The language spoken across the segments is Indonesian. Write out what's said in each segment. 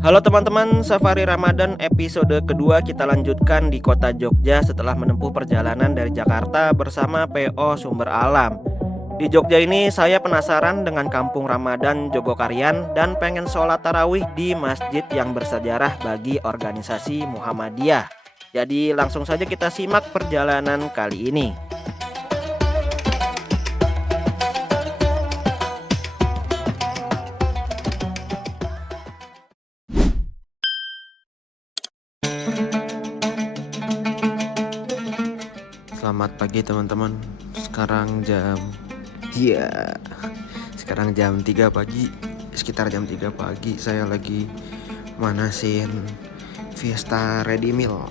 Halo teman-teman, Safari Ramadan episode kedua kita lanjutkan di kota Jogja setelah menempuh perjalanan dari Jakarta bersama PO Sumber Alam. Di Jogja ini saya penasaran dengan kampung Ramadan Jogokarian dan pengen sholat tarawih di masjid yang bersejarah bagi organisasi Muhammadiyah. Jadi langsung saja kita simak perjalanan kali ini. Selamat pagi teman-teman. Sekarang jam 3 pagi. Sekitar jam 3 pagi saya lagi manasin Fiesta Ready Meal.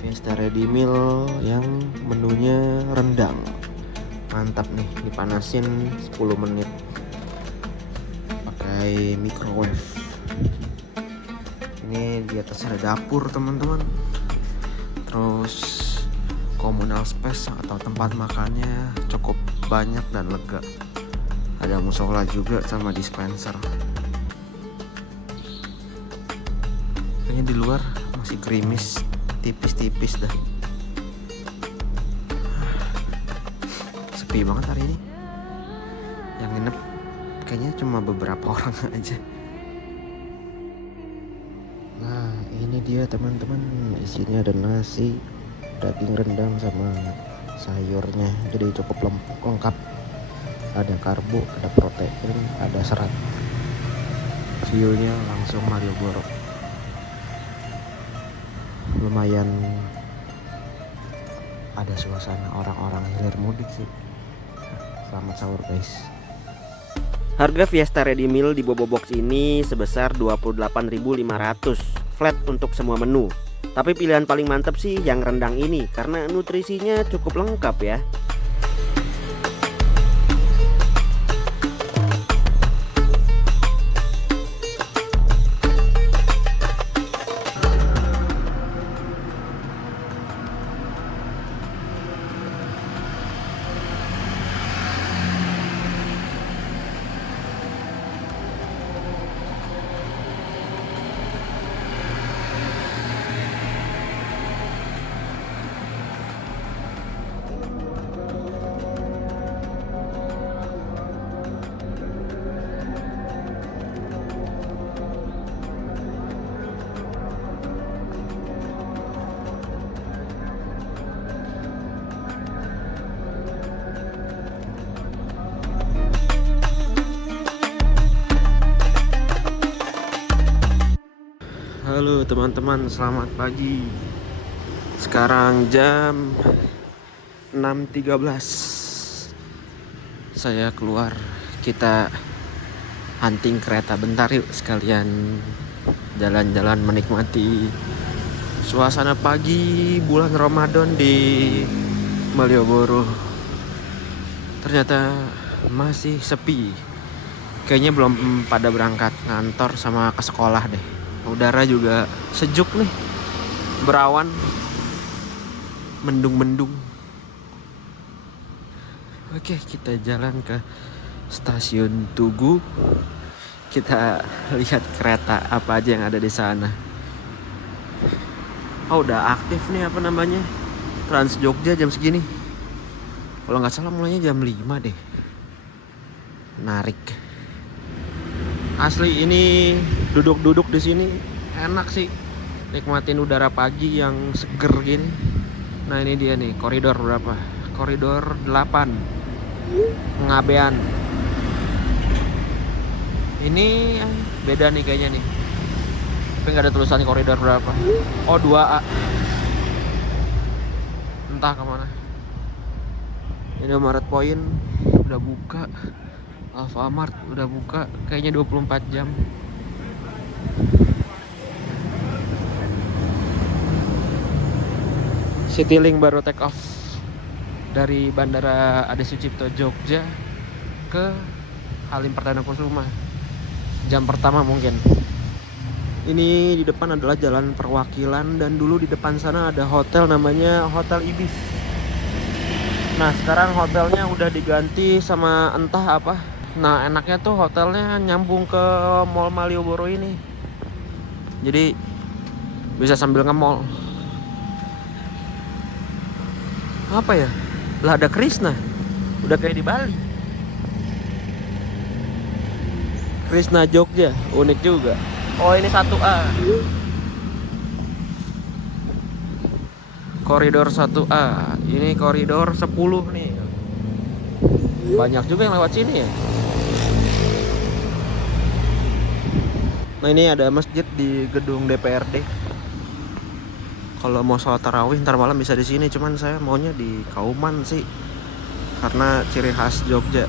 Fiesta Ready Meal yang menunya rendang. Mantap nih, dipanasin 10 menit pakai microwave. Ini di atas ada dapur teman-teman. Terus communal space atau tempat makannya cukup banyak dan lega. Ada musola juga sama dispenser. Kayaknya di luar masih gerimis, tipis-tipis dah. Sepi banget hari ini. Yang nginep kayaknya cuma beberapa orang aja. Nah, ini dia teman-teman, isinya ada nasi, daging rendang sama sayurnya, jadi cukup lengkap. Ada karbo, ada protein, ada serat. View-nya langsung Malioboro. Lumayan ada suasana orang-orang hilir mudik sih. Selamat sahur guys. Harga Fiesta Ready Meal di Bobo Box ini sebesar 28.500 flat untuk semua menu. Tapi pilihan paling mantap sih yang rendang ini karena nutrisinya cukup lengkap ya. Halo teman-teman, selamat pagi. Sekarang jam 6.13. Saya keluar, kita hunting kereta bentar yuk, sekalian jalan-jalan menikmati suasana pagi bulan Ramadan di Malioboro. Ternyata masih sepi. Kayaknya belum pada berangkat ngantor sama ke sekolah deh. Udara juga sejuk nih, berawan, mendung-mendung. Oke, kita jalan ke stasiun Tugu. Kita lihat kereta apa aja yang ada di sana. Oh, udah aktif nih apa namanya, Trans Jogja jam segini. Kalau nggak salah mulainya jam 5 deh. Menarik. Asli ini duduk-duduk di sini enak sih, nikmatin udara pagi yang seger gini. Nah ini dia nih, koridor berapa? Koridor 8 Ngabean. Ini beda nih kayaknya nih, tapi nggak ada tulisan koridor berapa. Oh 2A, entah kemana. Ini Maret Point udah buka, Alfamart udah buka kayaknya 24 jam. Citylink baru take off dari Bandara Adi Sucipto Jogja ke Halim Perdana Kusuma. Jam pertama mungkin. Ini di depan adalah jalan perwakilan dan dulu di depan sana ada hotel namanya Hotel Ibis. Nah sekarang hotelnya udah diganti sama entah apa, Nah enaknya tuh hotelnya nyambung ke Mall Malioboro ini, jadi bisa sambil nge-mall. Apa ya, lah ada Krishna, udah kayak di Bali. Krishna Jogja, unik juga. Oh ini 1A, koridor 1A. Ini koridor 10 nih. Banyak juga yang lewat sini ya. Nah ini ada masjid di gedung DPRD. Kalau mau sholat tarawih ntar malam bisa di sini. Cuman saya maunya di Kauman sih, karena ciri khas Jogja.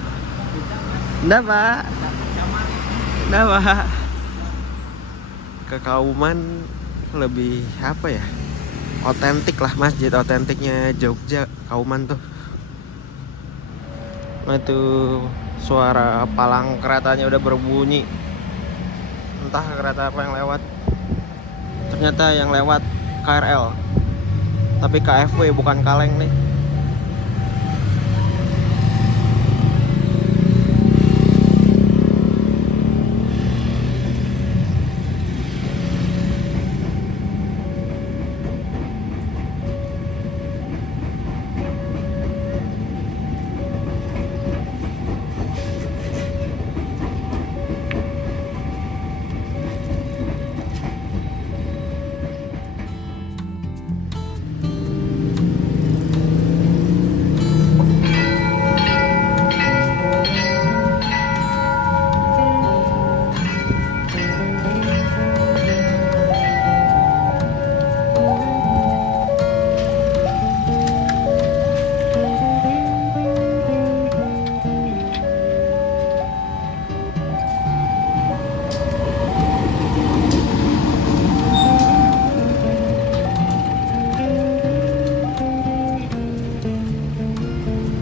Nggak pak, nggak pak. Ke Kauman lebih apa ya? Otentik lah, masjid otentiknya Jogja, Kauman tuh. Nah itu suara palang keretanya udah berbunyi. Entah kereta apa yang lewat. Ternyata yang lewat KRL, tapi KFW bukan kaleng nih.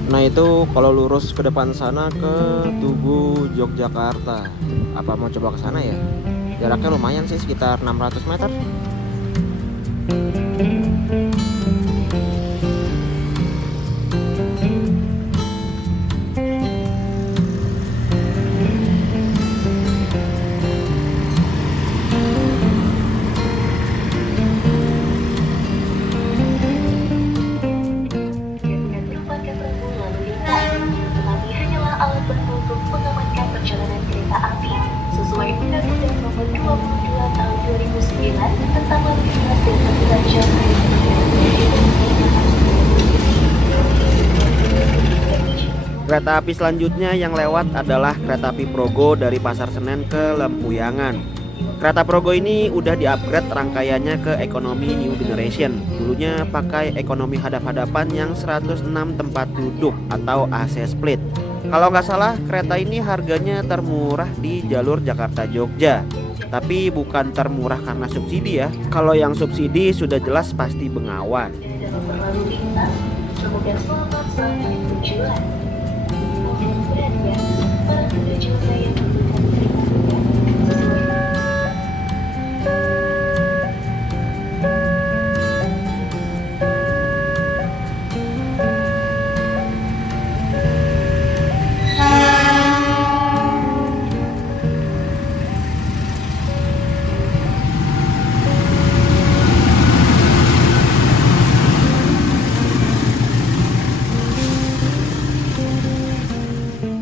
Nah itu kalau lurus ke depan sana ke Tugu Yogyakarta. Apa mau coba ke sana ya? Jaraknya lumayan sih, sekitar 600 meter. Sesuai Undang-Undang Nomor 22 Tahun 2009 tentang lalu lintas dan aturan jam. Kereta api selanjutnya yang lewat adalah kereta api Progo dari Pasar Senen ke Lempuyangan. Kereta Progo ini udah di-upgrade rangkaiannya ke ekonomi New Generation. Dulunya pakai ekonomi hadap-hadapan yang 106 tempat duduk atau AC split. Kalau nggak salah kereta ini harganya termurah di jalur Jakarta-Jogja. Tapi bukan termurah karena subsidi ya. Kalau yang subsidi sudah jelas pasti Bengawan. Berlalu lintas, semoga selamat sampai tujuan. Mohon perhatian, para pengunjung saya membutuhkan perhatian.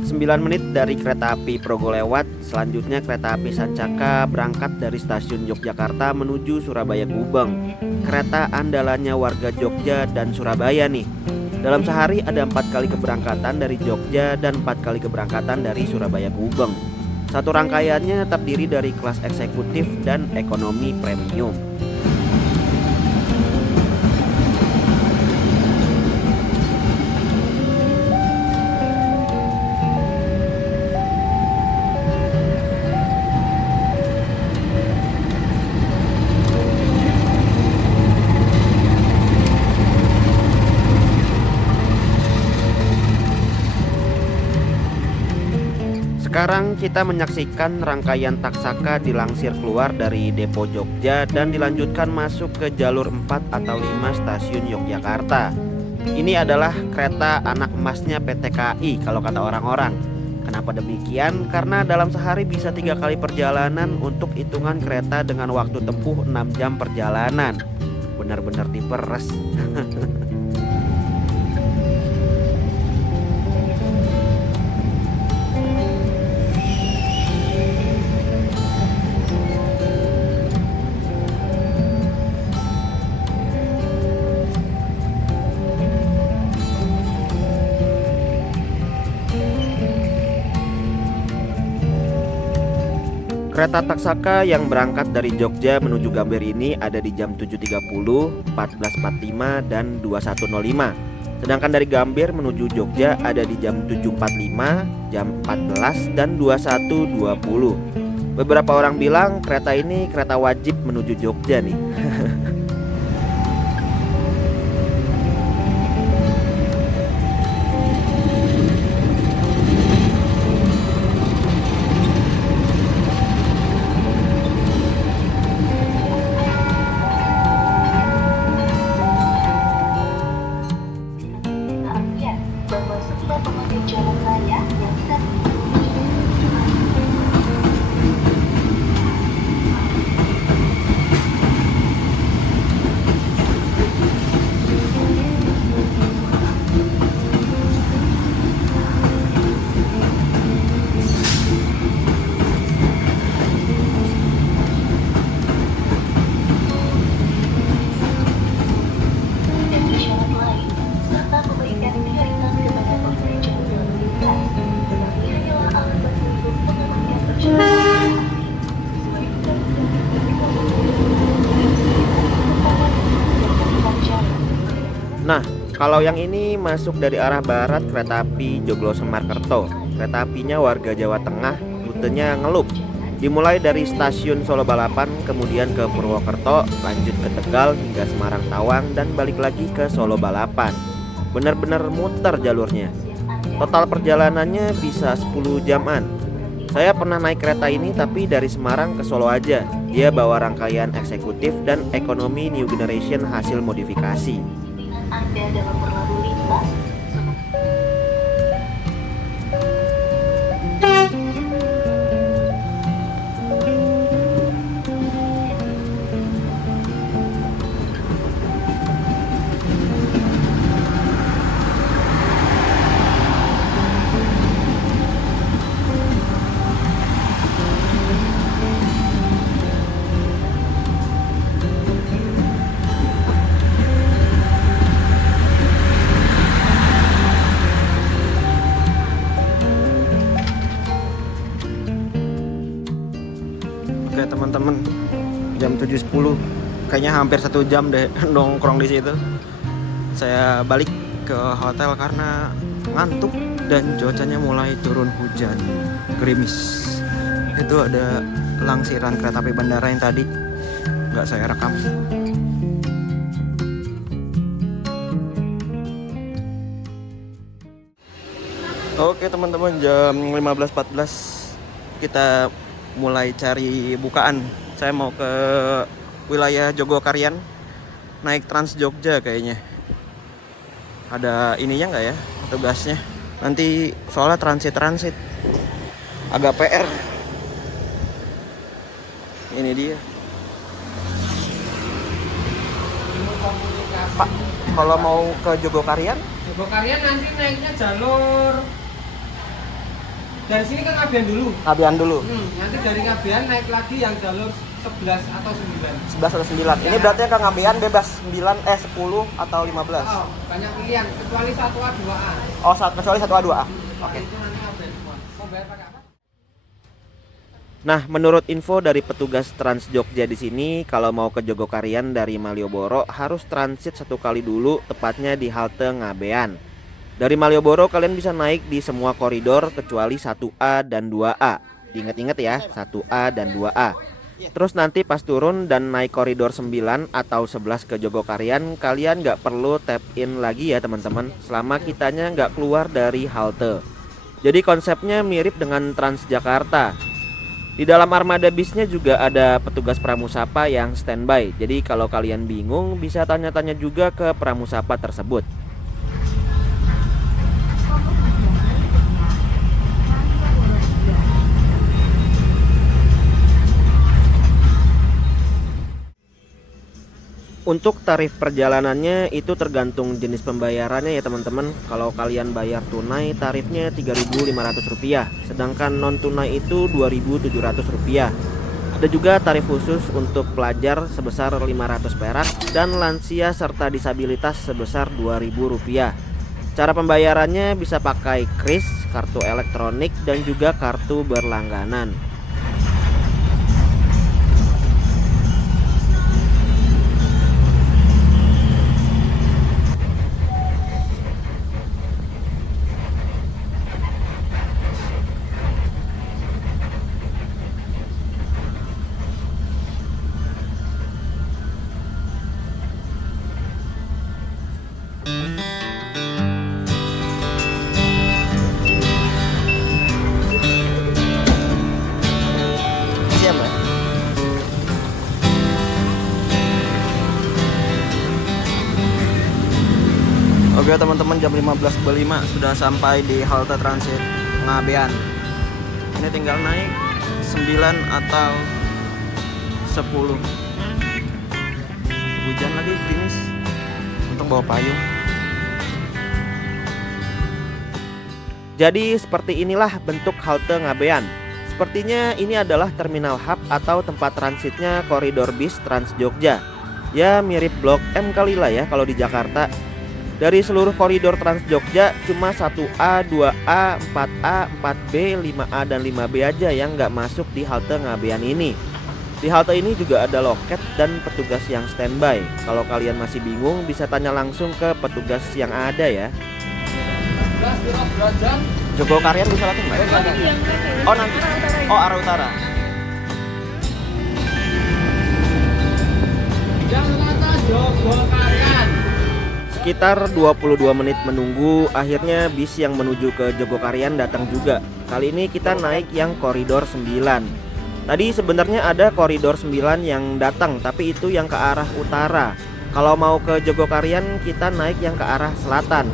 Sekitar 9 menit dari kereta api Progo lewat. Selanjutnya kereta api Sancaka berangkat dari stasiun Yogyakarta menuju Surabaya Gubeng. Kereta andalannya warga Jogja dan Surabaya nih. Dalam sehari ada 4 kali keberangkatan dari Jogja dan 4 kali keberangkatan dari Surabaya Gubeng. Satu rangkaiannya terdiri dari kelas eksekutif dan ekonomi premium. Sekarang kita menyaksikan rangkaian Taksaka dilangsir keluar dari Depo Jogja dan dilanjutkan masuk ke jalur 4 atau 5 stasiun Yogyakarta. Ini adalah kereta anak emasnya PT KAI kalau kata orang-orang. Kenapa demikian? Karena dalam sehari bisa 3 kali perjalanan untuk hitungan kereta dengan waktu tempuh 6 jam perjalanan. Benar-benar diperes. Kereta Taksaka yang berangkat dari Jogja menuju Gambir ini ada di jam 7.30, 14.45, dan 21.05. Sedangkan dari Gambir menuju Jogja ada di jam 7.45, jam 14, dan 21.20. Beberapa orang bilang kereta ini kereta wajib menuju Jogja nih. Kemudian, bahwa setiap pengguna jalan raya yang saat dan isyarat lain, serta memberikan prioritas kepada pengguna jalan lalu lintas. Tetapi hanyalah alat untuk mengamankan perjalanan sesuai undang-undang jalan. Nah, kalau yang ini masuk dari arah barat kereta api Joglo Semarkerto. Kereta apinya warga Jawa Tengah, rutenya ngelup. Dimulai dari stasiun Solo Balapan, kemudian ke Purwokerto, lanjut ke Tegal hingga Semarang Tawang, dan balik lagi ke Solo Balapan. Benar-benar muter jalurnya. Total perjalanannya bisa 10 jaman. Saya pernah naik kereta ini tapi dari Semarang ke Solo aja. Dia bawa rangkaian eksekutif dan ekonomi new generation hasil modifikasi. Pimpinan Anda dalam berlalu lintas. Oke teman-teman, jam 7.10, kayaknya hampir 1 jam deh nongkrong di situ. Saya balik ke hotel karena ngantuk dan cuacanya mulai turun hujan, gerimis. Itu ada langsiran kereta api bandara yang tadi nggak saya rekam. Oke teman-teman, jam 15.14 kita mulai cari bukaan. Saya mau ke wilayah Jogokarian, naik Trans Jogja kayaknya. Ada ininya nggak ya petugasnya? Nanti soalnya transit agak PR. Ini dia. Pak, kalau mau ke Jogokarian? Jogokarian nanti naiknya jalur dari sini ke Ngabean dulu. Ngabean dulu. Nanti dari Ngabean naik lagi yang jalur 11 atau 9. 11 atau 9. Ini berarti ke Ngabean bebas 10 atau 15. Oh, banyak pilihan kecuali 1A 2A. Oh, kecuali 1A 2A. Oke. Itu nanti Ngabean semua. Mau bayar pakai apa? Nah, menurut info dari petugas Trans Jogja di sini, kalau mau ke Jogokarian dari Malioboro harus transit 1 kali dulu, tepatnya di halte Ngabean. Dari Malioboro kalian bisa naik di semua koridor kecuali 1A dan 2A. Diingat-ingat ya, 1A dan 2A. Terus nanti pas turun dan naik koridor 9 atau 11 ke Jogokarian, kalian nggak perlu tap in lagi ya teman-teman, selama kitanya nggak keluar dari halte. Jadi konsepnya mirip dengan Transjakarta. Di dalam armada bisnya juga ada petugas Pramusapa yang standby. Jadi kalau kalian bingung bisa tanya-tanya juga ke Pramusapa tersebut. Untuk tarif perjalanannya itu tergantung jenis pembayarannya ya teman-teman. Kalau kalian bayar tunai tarifnya Rp3.500, sedangkan non tunai itu Rp2.700. Ada juga tarif khusus untuk pelajar sebesar 500 perak dan lansia serta disabilitas sebesar Rp2.000. Cara pembayarannya bisa pakai kris, kartu elektronik dan juga kartu berlangganan. Siap, Mbak. Oke teman-teman, jam 15.25 sudah sampai di halte transit Ngabean. Ini tinggal naik 9 atau 10. Hujan lagi gerimis. Untung bawa payung. Jadi seperti inilah bentuk halte Ngabean. Sepertinya ini adalah terminal hub atau tempat transitnya koridor bis Trans Jogja. Ya mirip Blok M kali lah ya kalau di Jakarta. Dari seluruh koridor Trans Jogja cuma 1A, 2A, 4A, 4B, 5A dan 5B aja yang nggak masuk di halte Ngabean ini. Di halte ini juga ada loket dan petugas yang standby. Kalau kalian masih bingung bisa tanya langsung ke petugas yang ada ya. Jogokarian bisa langsung Mbak? Oh nanti. Oh arah utara. Jakarta Jogokarian. Sekitar 22 menit menunggu, akhirnya bis yang menuju ke Jogokarian datang juga. Kali ini kita naik yang koridor 9. Tadi sebenarnya ada koridor 9 yang datang, tapi itu yang ke arah utara. Kalau mau ke Jogokarian kita naik yang ke arah selatan.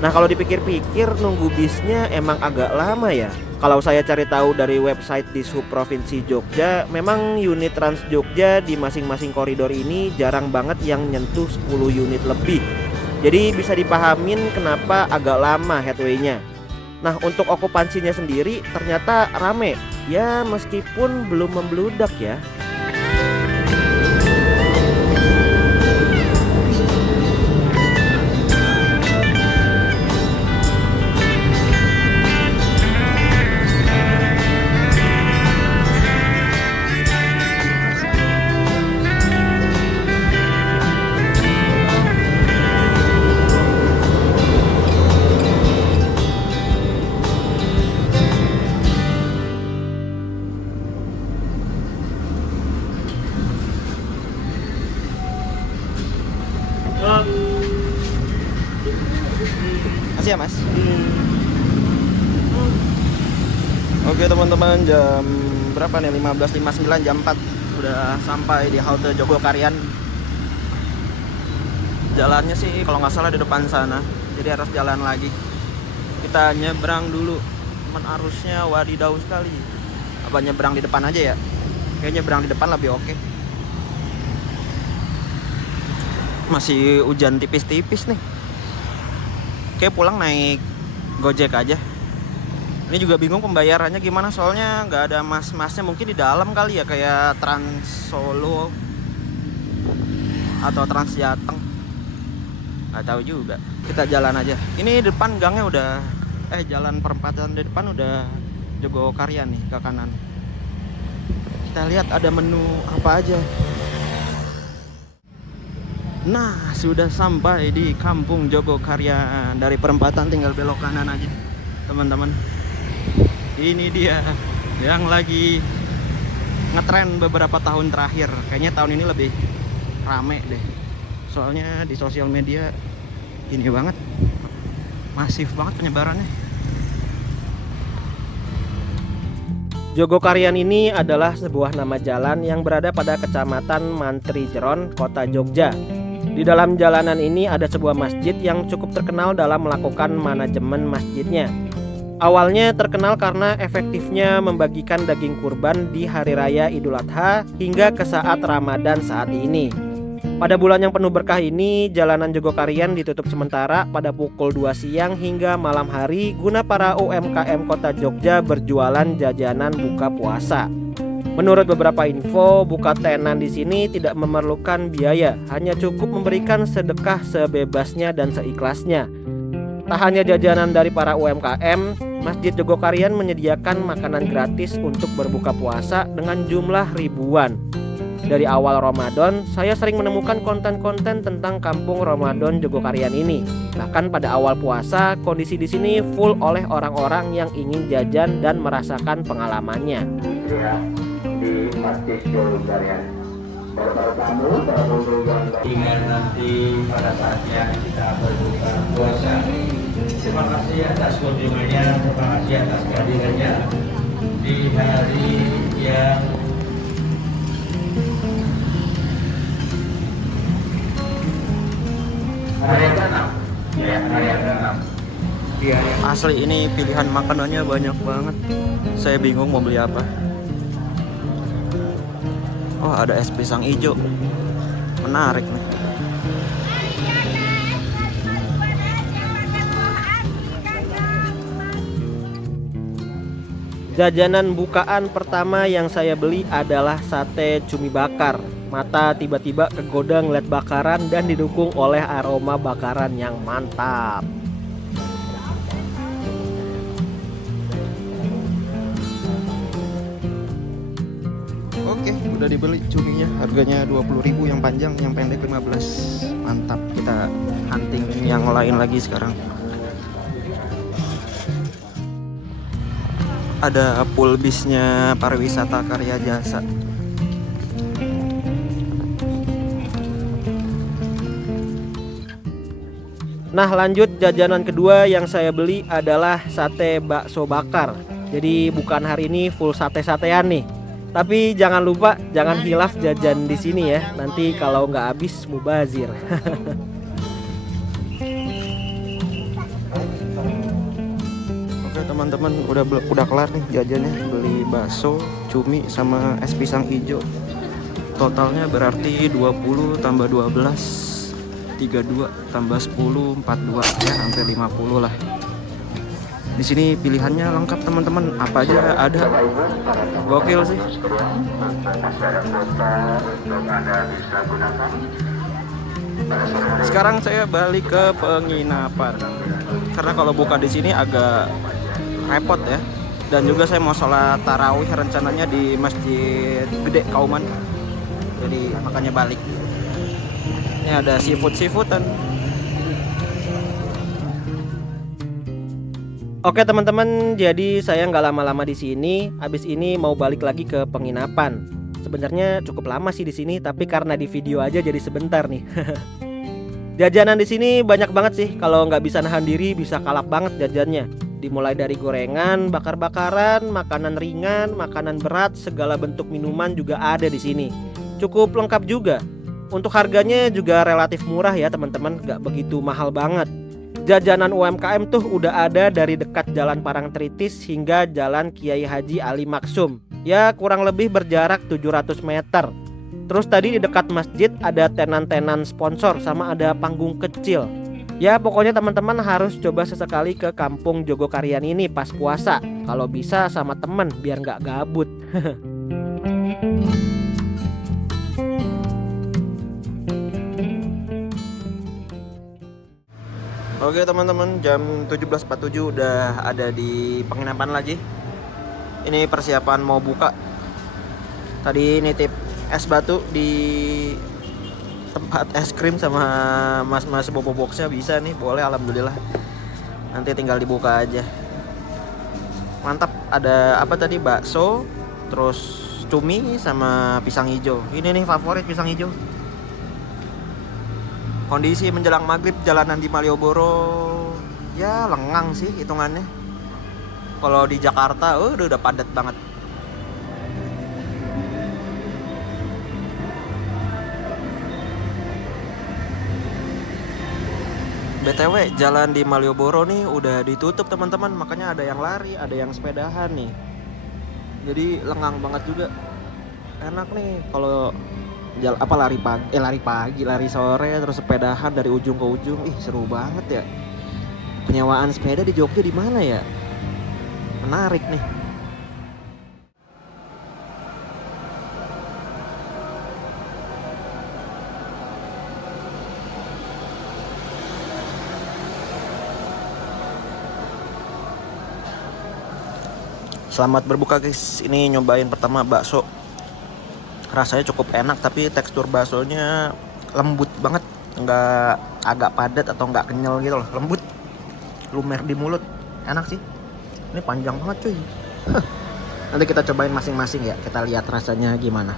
Nah kalau dipikir-pikir nunggu bisnya emang agak lama ya. Kalau saya cari tahu dari website Dishub Provinsi Jogja, memang unit Trans Jogja di masing-masing koridor ini jarang banget yang nyentuh 10 unit lebih. Jadi bisa dipahamin kenapa agak lama headway-nya. Nah untuk okupansinya sendiri ternyata rame. Ya meskipun belum membludak ya. Masih ya mas? Oke teman-teman, jam berapa nih? 15.59, jam 4 udah sampai di halte Jogokarian. Jalannya sih kalau nggak salah di depan sana, jadi harus jalan lagi. Kita nyebrang dulu. Teman arusnya wadidaw sekali. Apa nyebrang di depan aja ya? Kayaknya nyebrang di depan lebih oke. Masih hujan tipis-tipis nih. Kayak pulang naik Gojek aja. Ini juga bingung pembayarannya gimana, soalnya nggak ada mas-masnya. Mungkin di dalam kali ya, kayak Trans Solo atau Trans Jateng. Nggak tahu juga. Kita jalan aja. Ini depan gangnya udah jalan perempatan di depan udah Jogokarian nih ke kanan. Kita lihat ada menu apa aja. Nah, sudah sampai di Kampung Jogokarian. Dari perempatan tinggal belok kanan aja, teman-teman. Ini dia yang lagi ngetren beberapa tahun terakhir. Kayaknya tahun ini lebih rame deh. Soalnya di sosial media ini banget, masif banget penyebarannya. Jogokarian ini adalah sebuah nama jalan yang berada pada Kecamatan Mantri Jeron, Kota Jogja. Di dalam jalanan ini ada sebuah masjid yang cukup terkenal dalam melakukan manajemen masjidnya. Awalnya terkenal karena efektifnya membagikan daging kurban di Hari Raya Idul Adha hingga ke saat Ramadan saat ini. Pada bulan yang penuh berkah ini, jalanan Jogokarian ditutup sementara pada pukul 2 siang hingga malam hari guna para UMKM Kota Jogja berjualan jajanan buka puasa. Menurut beberapa info, buka tenan di sini tidak memerlukan biaya, hanya cukup memberikan sedekah sebebasnya dan seikhlasnya. Tak hanya jajanan dari para UMKM, Masjid Jogokarian menyediakan makanan gratis untuk berbuka puasa dengan jumlah ribuan. Dari awal Ramadan, saya sering menemukan konten-konten tentang kampung Ramadan Jogokarian ini. Bahkan pada awal puasa, kondisi di sini full oleh orang-orang yang ingin jajan dan merasakan pengalamannya. Di Masjid Jogokarian. Para tamu, para pengunjung dengan nanti pada saatnya kita berbuka puasa. Terima kasih atas kunjungannya, terima kasih atas kehadirannya di hari yang hari yang ke-6. Ya, hari yang ke-6. Asli ini pilihan makanannya banyak banget. Saya bingung mau beli apa. Oh, ada es pisang hijau. Menarik nih. Jajanan bukaan pertama yang saya beli adalah sate cumi bakar. Mata tiba-tiba kegoda ngeliat bakaran dan didukung oleh aroma bakaran yang mantap. Oke, udah dibeli cuminya. Harganya 20.000 yang panjang, yang pendek 15. Mantap, kita hunting yang lain lagi sekarang. Ada pool bisnya pariwisata Karya Jasa. Nah, lanjut jajanan kedua yang saya beli adalah sate bakso bakar. Jadi bukan hari ini full sate-satean nih. Tapi jangan lupa, jangan hilaf jajan di sini ya. Nanti kalau nggak habis mubazir. Oke teman-teman, udah kelar nih jajannya. Beli bakso, cumi sama es pisang hijau. Totalnya berarti 20 tambah 12 32 tambah 10 42 ya, hampir 50 lah. Di sini pilihannya lengkap teman-teman, apa aja ada. Gokil sih. Sekarang saya balik ke penginapan. Karena kalau buka di sini agak repot ya. Dan juga saya mau sholat tarawih rencananya di Masjid Gede Kauman. Jadi makanya balik. Ini ada seafood-seafoodan. Oke teman-teman, jadi saya nggak lama-lama di sini. Habis ini mau balik lagi ke penginapan. Sebenarnya cukup lama sih di sini, tapi karena di video aja jadi sebentar nih. Jajanan di sini banyak banget sih. Kalau nggak bisa nahan diri, bisa kalap banget jajannya. Dimulai dari gorengan, bakar-bakaran, makanan ringan, makanan berat, segala bentuk minuman juga ada di sini. Cukup lengkap juga. Untuk harganya juga relatif murah ya teman-teman, nggak begitu mahal banget. Jajanan UMKM tuh udah ada dari dekat Jalan Parangtritis hingga Jalan Kiai Haji Ali Maksum. Ya kurang lebih berjarak 700 meter. Terus tadi di dekat masjid ada tenan-tenan sponsor sama ada panggung kecil. Ya pokoknya teman-teman harus coba sesekali ke kampung Jogokarian ini pas puasa. Kalau bisa sama temen biar nggak gabut. Oke teman-teman, jam 17.47 udah ada di penginapan lagi. Ini persiapan mau buka. Tadi nitip es batu di tempat es krim sama mas-mas bobo boxnya bisa nih, boleh alhamdulillah. Nanti tinggal dibuka aja. Mantap, ada apa tadi, bakso, terus cumi sama pisang hijau. Ini nih favorit pisang hijau. Kondisi menjelang maghrib jalanan di Malioboro ya lengang sih hitungannya. Kalau di Jakarta udah padat banget. BTW jalan di Malioboro nih udah ditutup teman-teman, makanya ada yang lari, ada yang sepedahan nih. Jadi lengang banget juga. Enak nih kalau lari sore terus sepedahan dari ujung ke ujung. Ih, seru banget ya. Penyewaan sepeda di Jogja di mana ya? Menarik nih. Selamat berbuka guys. Ini nyobain pertama bakso. Rasanya cukup enak tapi tekstur baksonya lembut banget, nggak agak padat atau nggak kenyal gitu loh, lembut, lumer di mulut, enak sih. Ini panjang banget cuy. Nanti kita cobain masing-masing ya, kita lihat rasanya gimana.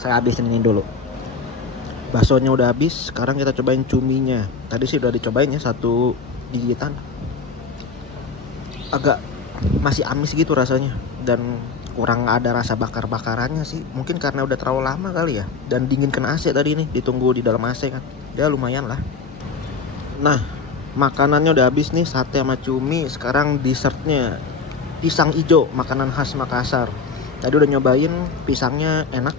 Saya habisin ini dulu. Baksonya udah habis, sekarang kita cobain cuminya. Tadi sih udah dicobain ya, satu gigitan. Agak masih amis gitu rasanya dan kurang ada rasa bakar-bakarannya sih. Mungkin karena udah terlalu lama kali ya, dan dingin kena AC tadi nih, ditunggu di dalam AC kan. Ya lumayan lah. Nah, makanannya udah habis nih, sate sama cumi. Sekarang dessertnya pisang ijo, makanan khas Makassar. Tadi udah nyobain, pisangnya enak.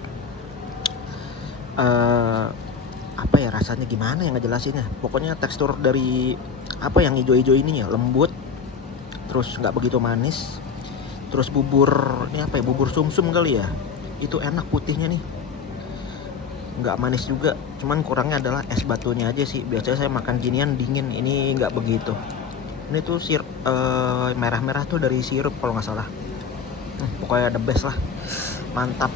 Apa ya rasanya, gimana yang ngejelasinnya. Pokoknya tekstur dari apa yang ijo-ijo ini ya, lembut, terus nggak begitu manis. Terus bubur, ini apa ya, bubur sumsum kali ya, itu enak putihnya nih, nggak manis juga. Cuman kurangnya adalah es batunya aja sih. Biasanya saya makan ginian dingin, ini nggak begitu. Ini tuh sirup merah-merah tuh dari sirup kalau nggak salah. Pokoknya the best lah, mantap.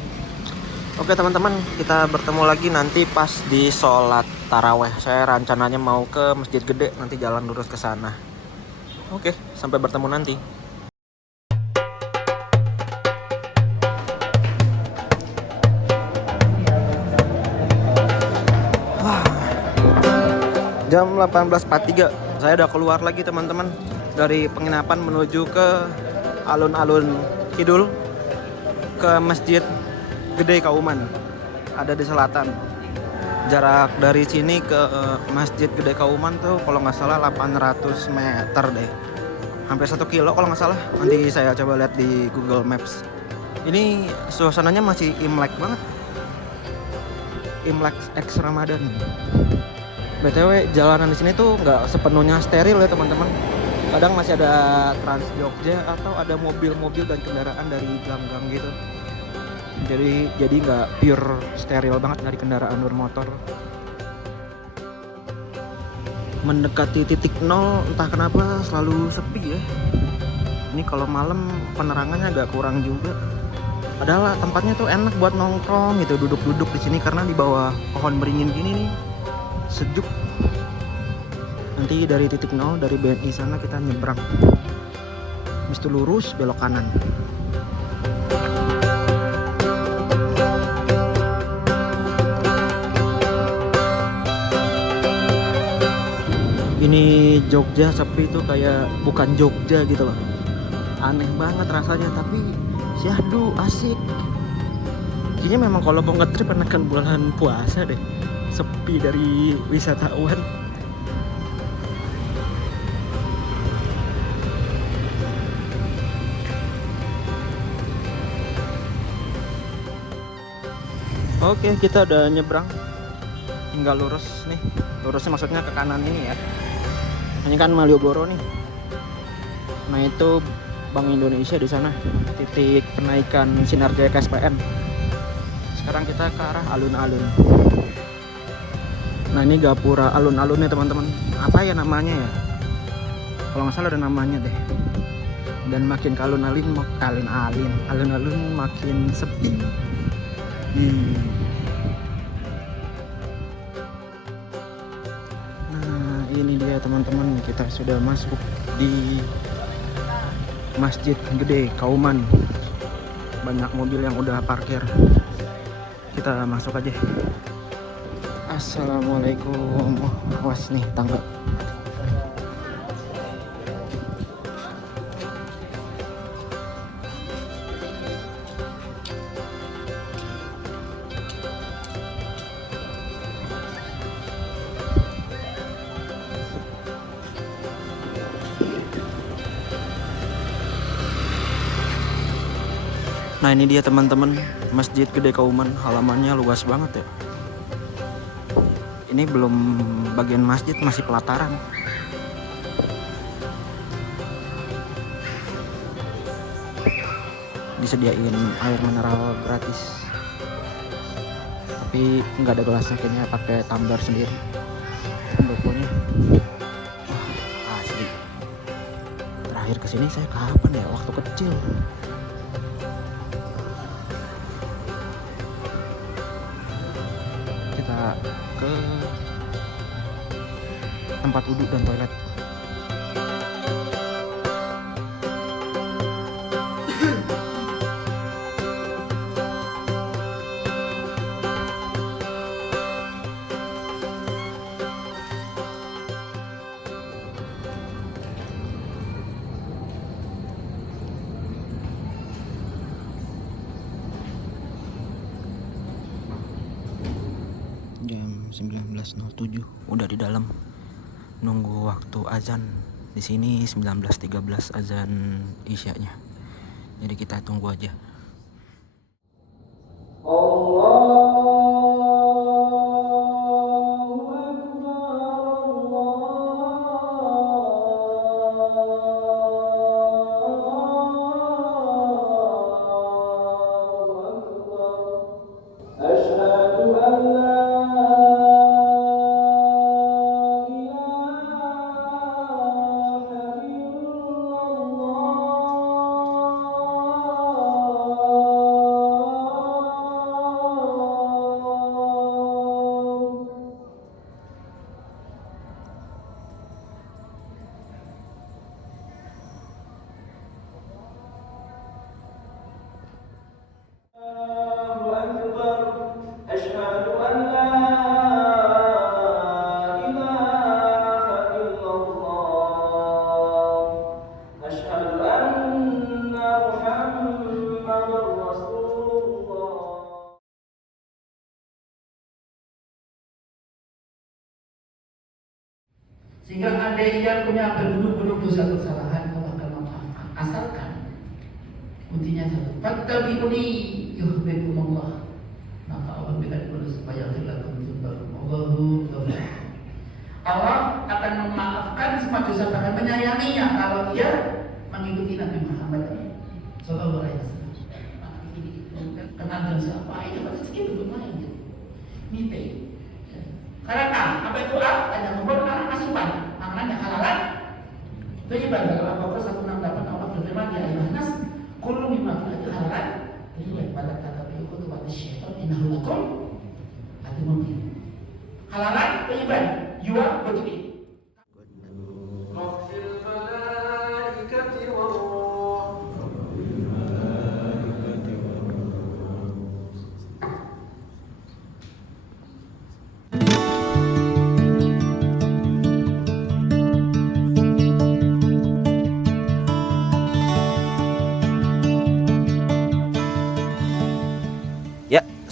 Oke teman-teman, kita bertemu lagi nanti pas di sholat taraweh. Saya rencananya mau ke Masjid Gede, nanti jalan lurus ke sana. Oke, sampai bertemu nanti. Jam 18.43, saya udah keluar lagi teman-teman dari penginapan menuju ke alun-alun kidul, ke Masjid Gede Kauman, ada di selatan. Jarak dari sini ke Masjid Gede Kauman tuh kalau nggak salah 800 meter deh, hampir 1 kilo kalau nggak salah. Nanti saya coba lihat di Google Maps. Ini suasananya masih Imlek banget, Imlek X Ramadan. BTW jalanan di sini tuh nggak sepenuhnya steril ya teman-teman. Kadang masih ada Trans Jogja atau ada mobil-mobil dan kendaraan dari gang-gang gitu. Jadi nggak pure steril banget dari kendaraan bermotor. Mendekati titik nol, entah kenapa selalu sepi ya. Ini kalau malam penerangannya agak kurang juga. Padahal tempatnya tuh enak buat nongkrong gitu, duduk-duduk di sini karena di bawah pohon beringin gini nih, sejuk. Nanti dari titik nol, dari BNI sana kita nyebrang, habis itu lurus belok kanan. Ini Jogja sepi tuh kayak bukan Jogja gitu loh, aneh banget rasanya, tapi syahdu asik. Kayaknya memang kalau mau ngetrip enakan bulan puasa deh, sepi dari wisatawan. Oke, kita udah nyebrang, tinggal lurus nih. Lurusnya maksudnya ke kanan ini ya. Ini kan Malioboro nih. Nah itu Bank Indonesia di sana, titik penaikan Sinar Jaya KSPM. Sekarang kita ke arah alun-alun. Nah ini gapura alun-alunnya teman-teman. Apa ya namanya ya? Kalau nggak salah ada namanya deh. Dan makin ke alun-alun makin sepi. Nah ini dia teman-teman, kita sudah masuk di Masjid Gede Kauman. Banyak mobil yang udah parkir, kita masuk aja. Assalamualaikum. Awas nih tangga. Nah ini dia teman-teman, Masjid Gede Kauman halamannya luas banget ya. Ini belum bagian masjid, masih pelataran. Disediain air mineral gratis, tapi nggak ada gelasnya, kayaknya pakai tumbler sendiri. Pendoponya asli. Terakhir kesini saya kapan ya? Waktu kecil. Kita ke tempat wudhu dan toilet. Jam 19.07 udah di dalam nunggu waktu azan. Di sini 19.13 azan isyanya. Jadi kita tunggu aja. Sehingga ada yang punya penduduk dosa kesalahan Allah akan memaafkan asalkan kuncinya satu, fattabi'uni yuhibbukumullah, maka Allah berikan kepada supaya lakum dzunubakum Allahu ghafur. Allah akan memaafkan semua dosa, akan menyayanginya kalau dia mengikuti Nabi Muhammad sallallahu alaihi wasallam. Kenal dan siapa itu pada segitu lumayan mimpi. Karena apa itu ada merupakan asupan, maknanya halalan. Itu ibadah dalam Al-Baqarah 168 Allah berfirman ya ayuhan nas kullu mimma fil halalan. Ini pada kata berikut wa syaitan innahu lakum aduwwun mubin. Halalan ibadah yuwa wajib.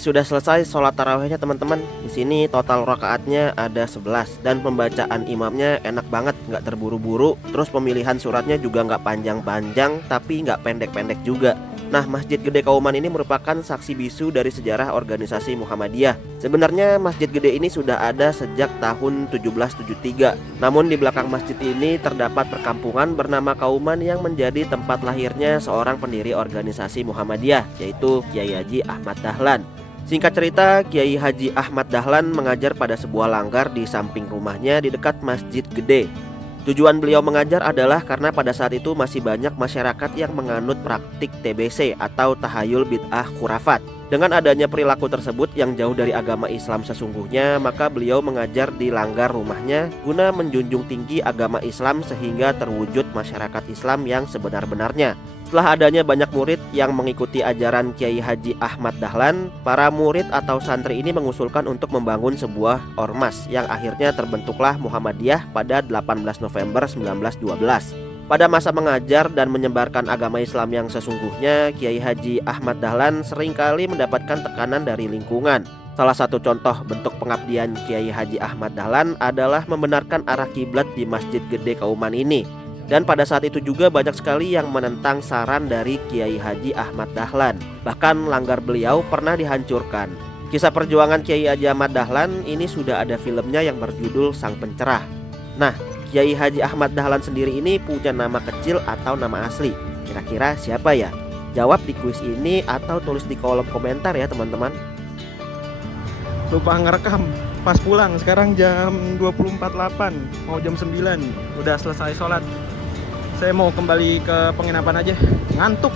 Sudah selesai sholat tarawihnya teman-teman. Di sini total rakaatnya ada 11 dan pembacaan imamnya enak banget, nggak terburu-buru. Terus pemilihan suratnya juga nggak panjang-panjang, tapi nggak pendek-pendek juga. Nah, Masjid Gede Kauman ini merupakan saksi bisu dari sejarah organisasi Muhammadiyah. Sebenarnya Masjid Gede ini sudah ada sejak tahun 1773. Namun di belakang masjid ini terdapat perkampungan bernama Kauman yang menjadi tempat lahirnya seorang pendiri organisasi Muhammadiyah, yaitu Kiai Haji Ahmad Dahlan. Singkat cerita, Kiai Haji Ahmad Dahlan mengajar pada sebuah langgar di samping rumahnya di dekat Masjid Gede. Tujuan beliau mengajar adalah karena pada saat itu masih banyak masyarakat yang menganut praktik TBC atau tahayul bid'ah khurafat. Dengan adanya perilaku tersebut yang jauh dari agama Islam sesungguhnya, maka beliau mengajar di langgar rumahnya guna menjunjung tinggi agama Islam sehingga terwujud masyarakat Islam yang sebenar-benarnya. Setelah adanya banyak murid yang mengikuti ajaran Kiai Haji Ahmad Dahlan, para murid atau santri ini mengusulkan untuk membangun sebuah ormas yang akhirnya terbentuklah Muhammadiyah pada 18 November 1912. Pada masa mengajar dan menyebarkan agama Islam yang sesungguhnya, Kiai Haji Ahmad Dahlan seringkali mendapatkan tekanan dari lingkungan. Salah satu contoh bentuk pengabdian Kiai Haji Ahmad Dahlan adalah membenarkan arah kiblat di Masjid Gede Kauman ini. Dan pada saat itu juga banyak sekali yang menentang saran dari Kiai Haji Ahmad Dahlan. Bahkan langgar beliau pernah dihancurkan. Kisah perjuangan Kiai Haji Ahmad Dahlan ini sudah ada filmnya yang berjudul Sang Pencerah. Nah, Kiai Haji Ahmad Dahlan sendiri ini punya nama kecil atau nama asli. Kira-kira siapa ya? Jawab di kuis ini atau tulis di kolom komentar ya teman-teman. Lupa ngerekam pas pulang, sekarang jam 24.08, mau jam 9, udah selesai sholat. Saya mau kembali ke penginapan aja, ngantuk.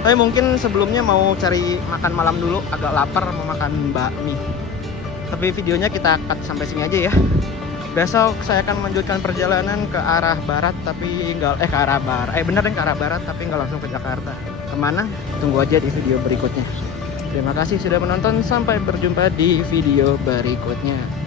Tapi mungkin sebelumnya mau cari makan malam dulu, agak lapar, mau makan bakmi. Tapi videonya kita cut sampai sini aja ya. Besok saya akan melanjutkan perjalanan ke arah barat, tapi enggak ke arah barat. Bener deh, ke arah barat, tapi nggak langsung ke Jakarta. Kemana? Tunggu aja di video berikutnya. Terima kasih sudah menonton, sampai berjumpa di video berikutnya.